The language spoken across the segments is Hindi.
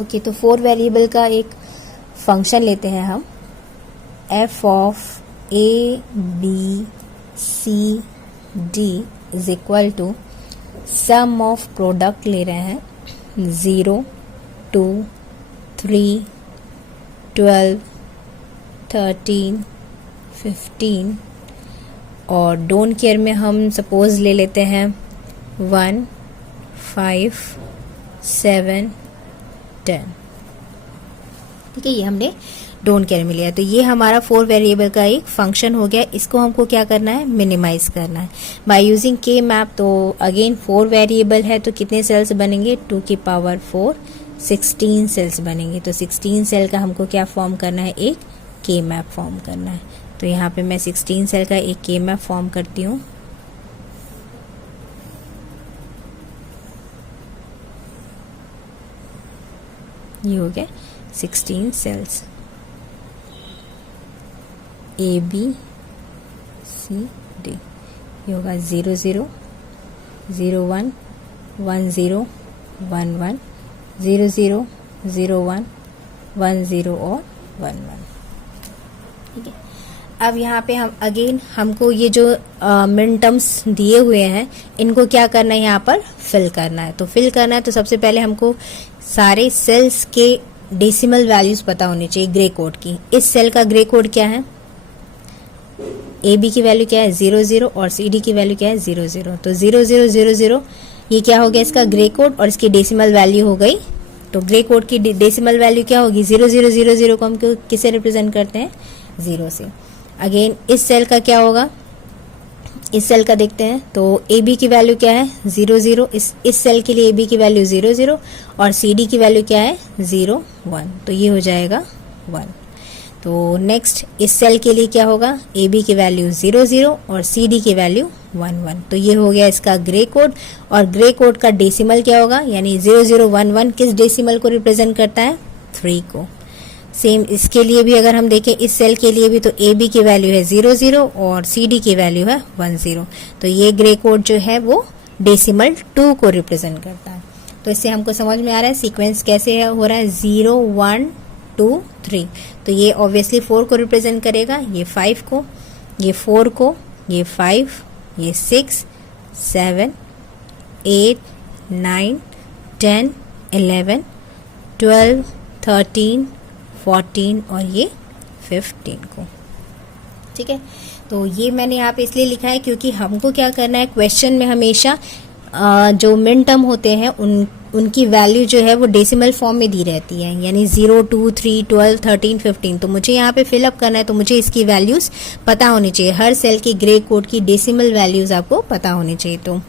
ओके, तो 4 वेरिएबल का एक फंक्शन लेते हैं हम, F of A B C D is equal to sum of product ले रहे हैं 0 2 3 12 13 15 और डोंट केयर में हम सपोज ले लेते हैं 1 5 7 10। ठीक है, ये हमने डोंट केयर में लिया। तो ये हमारा 4 वेरिएबल का एक फंक्शन हो गया। इसको हमको क्या करना है, मिनिमाइज करना है बाय यूजिंग के मैप। तो अगेन 4 वेरिएबल है तो कितने सेल्स बनेंगे, 2 की पावर 4 16 सेल्स बनेंगे। तो 16 सेल का हमको क्या फॉर्म करना है, एक के मैप फॉर्म करना है। तो यहाँ पे मैं 16 सेल का एक के मैप फॉर्म करती हूँ। ये हो गया 16 cells, A B C D. ये होगा 0 0 0 1 1 0 1 1 0 0 0 1 1 0 और 1 1। ठीक है, अब यहाँ पे हम अगेन हमको ये जो मिन टर्म्स दिए हुए हैं इनको क्या करना है, यहाँ पर फिल करना है। तो फिल करना है तो सबसे पहले हमको सारे सेल्स के डेसिमल वैल्यूज पता होनी चाहिए ग्रे कोड की। इस सेल का ग्रे कोड क्या है, ए बी की वैल्यू क्या है 0 0 और सी डी की वैल्यू क्या है 0 0। तो 0 0 0 0 ये क्या हो गया, इसका ग्रे कोड और इसकी डेसिमल वैल्यू हो गई। तो ग्रे कोड की डेसिमल वैल्यू क्या होगी, 0 0 0 0 को हम किसे रिप्रेजेंट करते हैं, 0 से। अगेन इस सेल का क्या होगा, इस सेल का देखते हैं। तो ए बी की वैल्यू क्या है 0 0, इस सेल के लिए ए बी की वैल्यू 0 0 और सी डी की वैल्यू क्या है 0 1। तो ये हो जाएगा 1। तो नेक्स्ट इस सेल के लिए क्या होगा, ए बी की वैल्यू 0 0 और सी डी की वैल्यू 1 1। तो ये हो गया इसका ग्रे कोड। और ग्रे कोड का डेसिमल क्या होगा, यानी 0 0 1 1 किस डेसिमल को रिप्रेजेंट करता है, 3 को। सेम इसके लिए भी अगर हम देखें, इस सेल के लिए भी तो ए बी की वैल्यू है 0 0 और सी डी की वैल्यू है 1 0। तो ये ग्रे कोड जो है वो डेसिमल 2 को रिप्रेजेंट करता है। तो इससे हमको समझ में आ रहा है सीक्वेंस कैसे हो रहा है, 0 1 2 3। तो ये ऑब्वियसली 4 को रिप्रेजेंट करेगा, ये 5 को, ये 4 को, ये 5, ये 6 7 8 9 10 11 12 13 14 और ये 15 को। ठीक है, तो ये मैंने यहाँ पे इसलिए लिखा है क्योंकि हमको क्या करना है, क्वेश्चन में हमेशा जो मिन टर्म होते हैं उनकी वैल्यू जो है वो डेसिमल फॉर्म में दी रहती है, यानी 0 2 3 12 13 15। तो मुझे यहाँ पे फिलअप करना है तो मुझे इसकी वैल्यूज पता होनी चाहिए। हर सेल की ग्रे कोड की डेसिमल वैल्यूज आपको पता होनी चाहिए। तो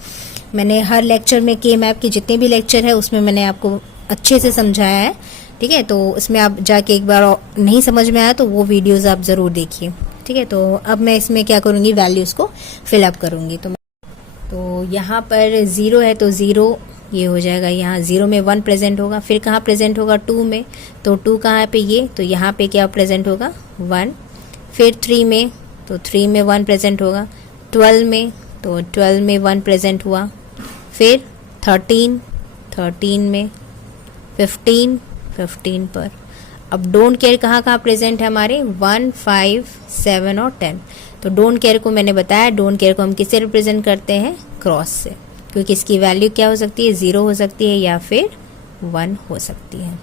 मैंने हर लेक्चर में के मैप के जितने भी लेक्चर है उसमें मैंने आपको अच्छे से समझाया है। ठीक है, तो उसमें आप जाके एक बार नहीं समझ में आया तो वो वीडियोस आप ज़रूर देखिए। ठीक है, तो अब मैं इसमें क्या करूँगी, वैल्यूज़ को फिलअप करूँगी। तो यहाँ पर 0 है तो 0 ये हो जाएगा, यहाँ 0 में 1 प्रेजेंट होगा। फिर कहाँ प्रेजेंट होगा, 2 में। तो 2 कहाँ पे, ये, तो यहाँ पे क्या प्रेजेंट होगा 1। फिर 3 में, तो 3 में 1 प्रेजेंट होगा। 12 में, तो 12 में 1 प्रेजेंट हुआ। फिर 13 में, 15 पर। अब डोंट केयर कहाँ कहाँ प्रेजेंट है हमारे, 1 5 7 और 10। तो डोंट केयर को मैंने बताया, डोंट केयर को हम किससे रिप्रेजेंट करते हैं, क्रॉस से, क्योंकि इसकी वैल्यू क्या हो सकती है, 0 हो सकती है या फिर 1 हो सकती है।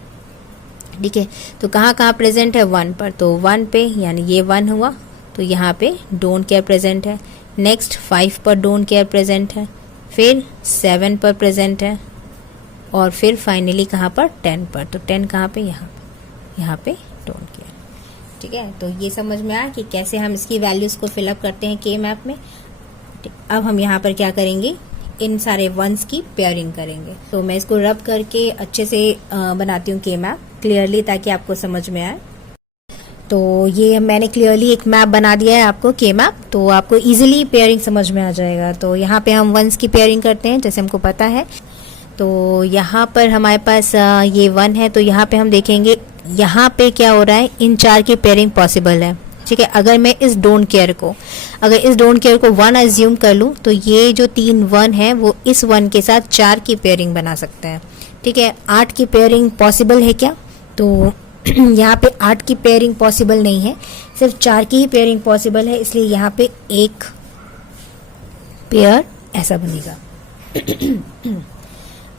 ठीक है, तो कहाँ कहाँ प्रेजेंट है, 1 पर। तो 1 पे यानी ये 1 हुआ, तो यहाँ पे डोंट केयर प्रेजेंट है। नेक्स्ट 5 पर डोंट केयर प्रेजेंट है, फिर 7 पर प्रेजेंट है और फिर फाइनली कहाँ पर, 10 पर। तो 10 कहाँ पे, यहाँ पे डोंट केयर। ठीक है, तो ये समझ में आया कि कैसे हम इसकी वैल्यूज़ को फिलअप करते हैं के मैप में। अब हम यहाँ पर क्या करेंगे, इन सारे वंस की पेयरिंग करेंगे। तो मैं इसको रब करके अच्छे से बनाती हूँ के मैप क्लियरली, ताकि आपको समझ में आए। तो ये मैंने क्लियरली एक मैप बना दिया है आपको, के मैप, तो आपको इजीली पेयरिंग समझ में आ जाएगा। तो यहाँ पे हम वंस की पेयरिंग करते हैं जैसे हमको पता है। तो यहाँ पर हमारे पास ये 1 है, तो यहाँ पे हम देखेंगे यहाँ पे क्या हो रहा है, इन 4 की पेयरिंग पॉसिबल है। ठीक है, अगर मैं इस डोंट केयर को 1 अज्यूम कर लूँ तो ये जो 3 1 है वो इस 1 के साथ 4 की पेयरिंग बना सकता है। ठीक है। 8 की पेयरिंग पॉसिबल है क्या? तो यहाँ पे 8 की पेयरिंग पॉसिबल नहीं है, सिर्फ 4 की ही पेयरिंग पॉसिबल है, इसलिए यहाँ पे एक पेयर ऐसा बनेगा।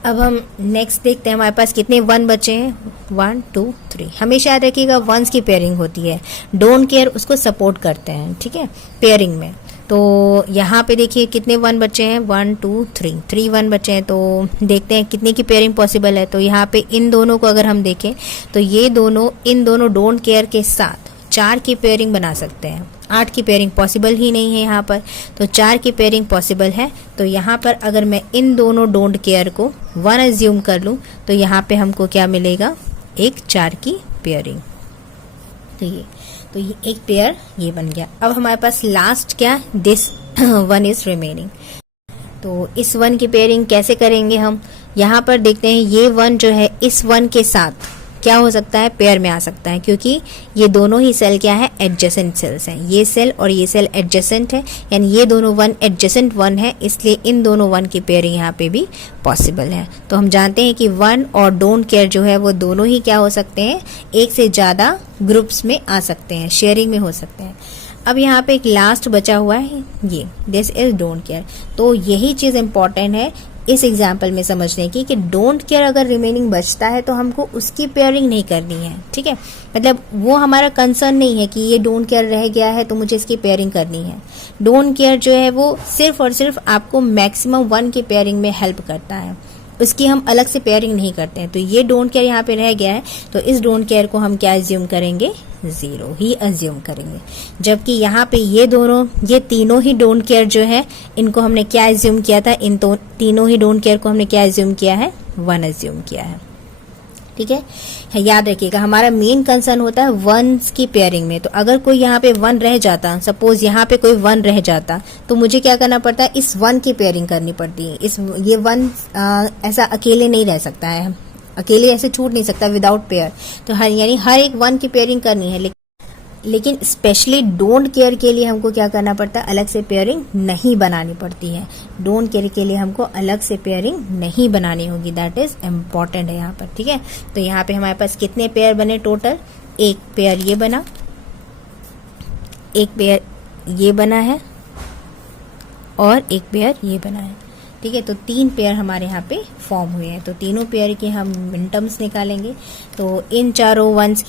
अब हम नेक्स्ट देखते हैं, हमारे पास कितने 1 बचे हैं, 1 2 3। हमेशा याद रखिएगा 1s की पेयरिंग होती है, डोंट केयर उसको सपोर्ट करते हैं, ठीक है, पेयरिंग में। तो यहाँ पे देखिए कितने 1 बचे हैं, 1 2 3 1 बचे हैं। तो देखते हैं कितने की पेयरिंग पॉसिबल है। तो यहाँ पे इन दोनों को अगर हम देखें तो ये दोनों इन दोनों डोंट केयर के साथ 4 की पेयरिंग बना सकते हैं। 8 की पेयरिंग पॉसिबल ही नहीं है यहाँ पर, तो 4 की पेयरिंग पॉसिबल है। तो यहाँ पर अगर मैं इन दोनों डोंट केयर को 1 एज्यूम कर लूँ तो यहाँ पे हमको क्या मिलेगा, एक 4 की पेयरिंग। तो ये एक पेयर ये बन गया। अब हमारे पास लास्ट क्या, दिस 1 इज रिमेनिंग। तो इस 1 की पेयरिंग कैसे करेंगे हम, यहाँ पर देखते हैं ये 1 जो है इस 1 के साथ क्या हो सकता है, पेयर में आ सकता है, क्योंकि ये दोनों ही सेल क्या है, एडजेसेंट सेल्स हैं। ये सेल और ये सेल एडजेसेंट है, यानी ये दोनों 1 एडजेसेंट 1 है, इसलिए इन दोनों 1 की पेयरिंग यहाँ पे भी पॉसिबल है। तो हम जानते हैं कि 1 और डोंट केयर जो है वो दोनों ही क्या हो सकते हैं, एक से ज़्यादा ग्रुप्स में आ सकते हैं, शेयरिंग में हो सकते हैं। अब यहाँ पे एक लास्ट बचा हुआ है, ये दिस इज डोंट केयर। तो यही चीज़ इंपॉर्टेंट है इस एग्जाम्पल में समझने की कि डोंट केयर अगर रिमेनिंग बचता है तो हमको उसकी पेयरिंग नहीं करनी है, ठीक है। मतलब वो हमारा कंसर्न नहीं है कि ये डोंट केयर रह गया है तो मुझे इसकी पेयरिंग करनी है। डोंट केयर जो है वो सिर्फ और सिर्फ आपको मैक्सिमम 1 की पेयरिंग में हेल्प करता है, उसकी हम अलग से पेयरिंग नहीं करते हैं। तो ये डोंट केयर यहाँ पे रह गया है, तो इस डोंट केयर को हम क्या एज्यूम करेंगे, 0 ही एज्यूम करेंगे। जबकि यहाँ पे ये दोनों, ये तीनों ही डोंट केयर जो है इनको हमने क्या एज्यूम किया था, इन तीनों ही डोंट केयर को हमने क्या एज्यूम किया है, 1 एज्यूम किया है, ठीक है। याद रखिएगा हमारा मेन कंसर्न होता है 1s की पेयरिंग में। तो अगर कोई यहाँ पे 1 रह जाता, सपोज यहाँ पे कोई 1 रह जाता, तो मुझे क्या करना पड़ता है, इस 1 की पेयरिंग करनी पड़ती है। ये 1 ऐसा अकेले नहीं रह सकता है, अकेले ऐसे छूट नहीं सकता विदाउट पेयर। तो यानी हर एक 1 की पेयरिंग करनी है, लेकिन स्पेशली डोंट केयर के लिए हमको क्या करना पड़ता है, अलग से पेयरिंग नहीं बनानी पड़ती है। डोंट केयर के लिए हमको अलग से पेयरिंग नहीं बनानी होगी, दैट इज इम्पॉर्टेंट है यहाँ पर, ठीक है। तो यहाँ पे हमारे पास कितने पेयर बने टोटल, एक पेयर ये बना, एक पेयर ये बना है और एक पेयर ये बना है, ठीक है। तो 3 पेयर हमारे यहाँ पे फॉर्म हुए हैं। तो तीनों पेयर के हम मिनटम्स निकालेंगे। तो इन चारों 1s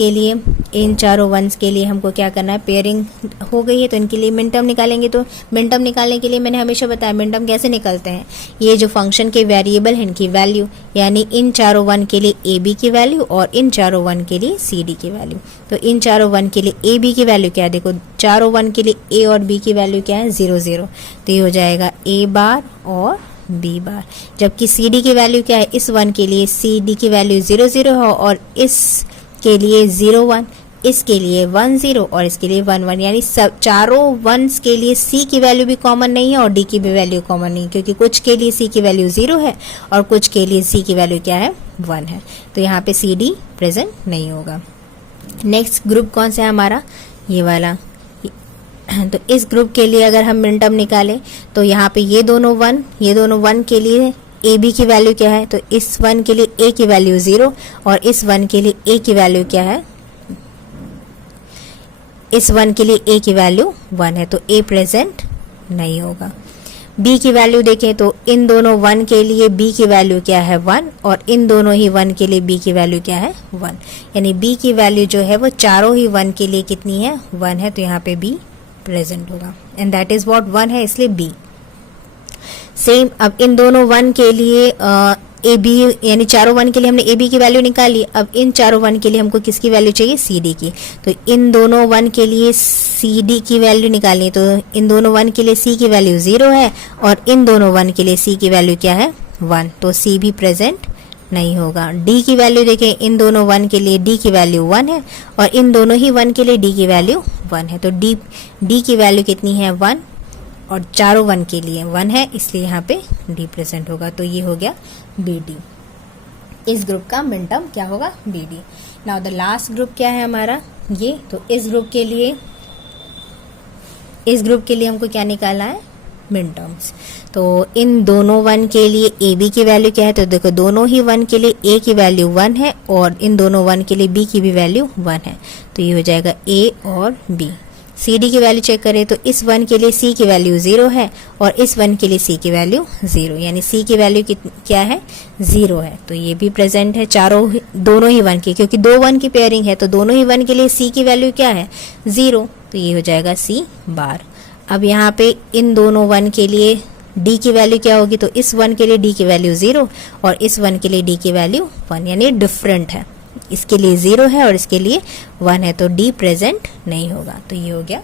के लिए हमको क्या करना है, पेयरिंग हो गई है तो इनके लिए मिनटम निकालेंगे। तो मिनटम निकालने के लिए मैंने हमेशा बताया मिनटम कैसे निकलते हैं, ये जो फंक्शन के वेरिएबल है इनकी वैल्यू, यानी इन चारों 1 के लिए ए बी की वैल्यू और इन चारों 1 के लिए सी डी की वैल्यू। तो इन चारों 1 के लिए ए बी की वैल्यू क्या है, देखो चारों 1 के लिए ए और बी की वैल्यू क्या है, 0 0। तो ये हो जाएगा ए बार और बी बार। जबकि सी डी की वैल्यू क्या है, इस 1 के लिए सी डी की वैल्यू 0 0 है और इस के लिए 0 1, इसके लिए 1 0 और इसके लिए 1 1, यानी सब चारों 1s के लिए सी की वैल्यू भी कॉमन नहीं है और डी की भी वैल्यू कॉमन नहीं है, क्योंकि कुछ के लिए सी की वैल्यू 0 है और कुछ के लिए सी की वैल्यू क्या है, 1 है। तो यहाँ पे सी डी प्रेजेंट नहीं होगा। नेक्स्ट ग्रुप कौन सा है हमारा, ये वाला। तो इस ग्रुप के लिए अगर हम मिनटम निकालें तो यहाँ पे ये दोनों 1 के लिए ए बी की वैल्यू क्या है, तो इस 1 के लिए ए की वैल्यू 0 और इस 1 के लिए ए की वैल्यू क्या है, इस 1 के लिए ए की वैल्यू 1 है, तो ए प्रेजेंट नहीं होगा। बी की वैल्यू देखें तो इन दोनों 1 के लिए बी की वैल्यू क्या है, 1 और इन दोनों ही 1 के लिए बी की वैल्यू क्या है, 1, यानी बी की वैल्यू जो है वो चारों ही 1 के लिए कितनी है, 1 है। तो यहाँ पे बी प्रेजेंट होगा एंड दैट इज व्हाट 1 है, इसलिए बी। सेम अब इन दोनों 1 के लिए ए बी, यानी चारों 1 के लिए हमने ए बी की वैल्यू निकाली। अब इन चारों 1 के लिए हमको किसकी वैल्यू चाहिए, सी डी की। तो इन दोनों 1 के लिए सी डी की वैल्यू निकालनी, तो इन दोनों 1 के लिए सी की वैल्यू 0 है और इन दोनों 1 के लिए सी की वैल्यू क्या है, 1, तो सी भी प्रेजेंट नहीं होगा। डी की वैल्यू देखें, इन दोनों 1 के लिए डी की वैल्यू 1 है और इन दोनों ही 1 के लिए डी की वैल्यू 1 है, तो डी की वैल्यू कितनी है, 1, और चारों 1 के लिए 1 है, इसलिए यहाँ पे डी प्रेजेंट होगा। तो ये हो गया बी डी। इस ग्रुप का मिनटम क्या होगा, B D. Now the last group क्या है हमारा, ये। तो इस ग्रुप के लिए हमको क्या निकालना है, मिन टर्म्स। तो इन दोनों 1 के लिए ए बी की वैल्यू क्या है, तो देखो दोनों ही 1 के लिए ए की वैल्यू 1 है और इन दोनों 1 के लिए बी की भी वैल्यू 1 है, तो ये हो जाएगा ए और बी। सी डी की वैल्यू चेक करें तो इस 1 के लिए सी की वैल्यू 0 है और इस 1 के लिए सी की वैल्यू 0, यानी सी की वैल्यू क्या है 0 है, तो ये भी प्रेजेंट है दोनों ही 1 की, क्योंकि 2 1 की पेयरिंग है तो दोनों ही 1 के लिए सी की वैल्यू क्या है 0, तो ये हो जाएगा सी बार। अब यहाँ पे इन दोनों 1 के लिए डी की वैल्यू क्या होगी, तो इस 1 के लिए डी की वैल्यू 0 और इस 1 के लिए डी की वैल्यू 1, यानी डिफरेंट है, इसके लिए 0 है और इसके लिए 1 है, तो डी प्रेजेंट नहीं होगा। तो ये हो गया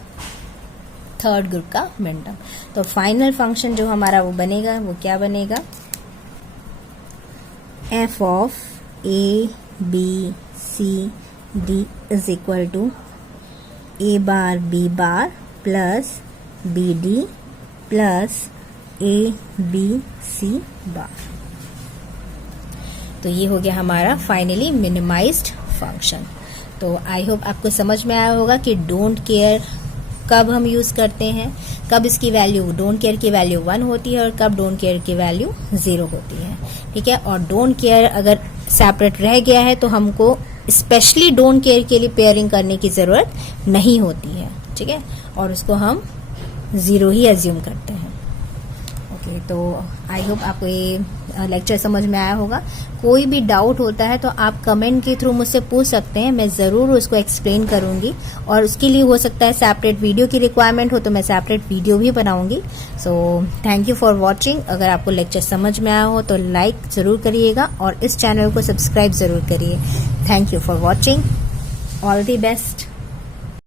थर्ड ग्रुप का मिन टर्म। तो फाइनल फंक्शन जो हमारा वो बनेगा वो क्या बनेगा, F of A B C D is equal to A bar B bar plus B D plus A B C bar. तो ये हो गया हमारा फाइनली मिनिमाइज्ड फंक्शन। तो आई होप आपको समझ में आया होगा कि डोंट केयर कब हम यूज करते हैं, कब इसकी वैल्यू डोंट केयर की वैल्यू 1 होती है और कब डोंट केयर की वैल्यू 0 होती है, ठीक है। और डोंट केयर अगर सेपरेट रह गया है तो हमको स्पेशली डोंट केयर के लिए पेयरिंग करने की जरूरत नहीं होती है, ठीक है, और उसको हम 0 ही एज्यूम करते हैं। ओके, तो आई होप आपको ये लेक्चर समझ में आया होगा। कोई भी डाउट होता है तो आप कमेंट के थ्रू मुझसे पूछ सकते हैं, मैं ज़रूर उसको एक्सप्लेन करूंगी और उसके लिए हो सकता है सेपरेट वीडियो की रिक्वायरमेंट हो तो मैं सेपरेट वीडियो भी बनाऊंगी। So thank you for watching. अगर आपको लेक्चर समझ में आया हो तो लाइक ज़रूर करिएगा और इस चैनल को सब्सक्राइब ज़रूर करिए। Thank you for watching, all the best.